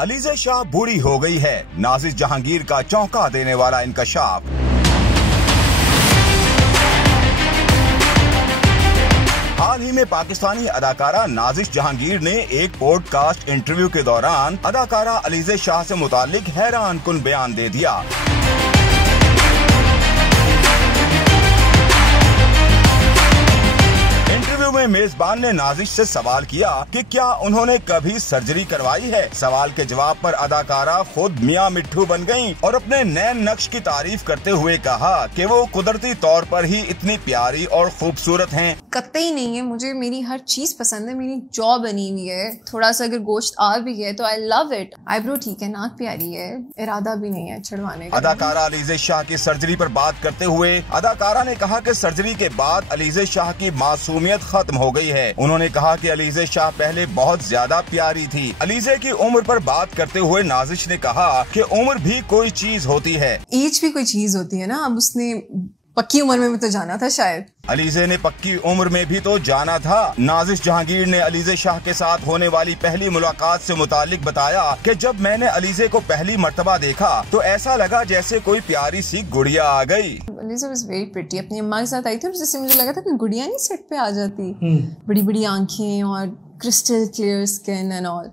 अलीज़ा शाह बूढ़ी हो गई है, नाज़िश जहांगीर का चौंका देने वाला इंकशाफ। हाल ही में पाकिस्तानी अदाकारा नाज़िश जहांगीर ने एक पॉडकास्ट इंटरव्यू के दौरान अदाकारा अलीज़ा शाह से मुतालिक हैरान कुन बयान दे दिया। इंटरव्यू में मेजबान ने नाज़िश से सवाल किया कि क्या उन्होंने कभी सर्जरी करवाई है। सवाल के जवाब पर अदाकारा खुद मियां मिट्ठू बन गईं और अपने नैन नक्श की तारीफ करते हुए कहा कि वो कुदरती तौर पर ही इतनी प्यारी और खूबसूरत हैं। कतई नहीं है, मुझे मेरी हर चीज पसंद है, मेरी जॉ बनी हुई है, थोड़ा सा अगर गोश्त आ भी है तो आई लव इट। आईब्रो ठीक है, नाक प्यारी है, इरादा भी नहीं है छड़वाने का। अदाकारा अलीज़ा शाह की सर्जरी पर बात करते हुए अदाकारा ने कहा कि सर्जरी के बाद अलीज़ा शाह की मासूमियत खत्म हो गई है। उन्होंने कहा कि अलीज़ा शाह पहले बहुत ज्यादा प्यारी थी। अलीज़ा की उम्र पर बात करते हुए नाज़िश ने कहा कि उम्र भी कोई चीज होती है, एज भी कोई चीज होती है ना। अब उसने पक्की उम्र में भी तो जाना था शायद। अलीज़ा ने पक्की उम्र में भी तो जाना था। नाज़िश जहांगीर ने अलीज़ा शाह के साथ होने वाली पहली मुलाकात से मुतालिक बताया कि जब मैंने अलीज़ा को पहली मर्तबा देखा तो ऐसा लगा जैसे कोई प्यारी सी गुड़िया आ गई। Aliza was very pretty. अपनी अम्मा के साथ आई थी, जिससे मुझे लगा था कि गुड़िया नहीं सेट पे आ जाती। बड़ी बड़ी आंखें और crystal clear skin and all.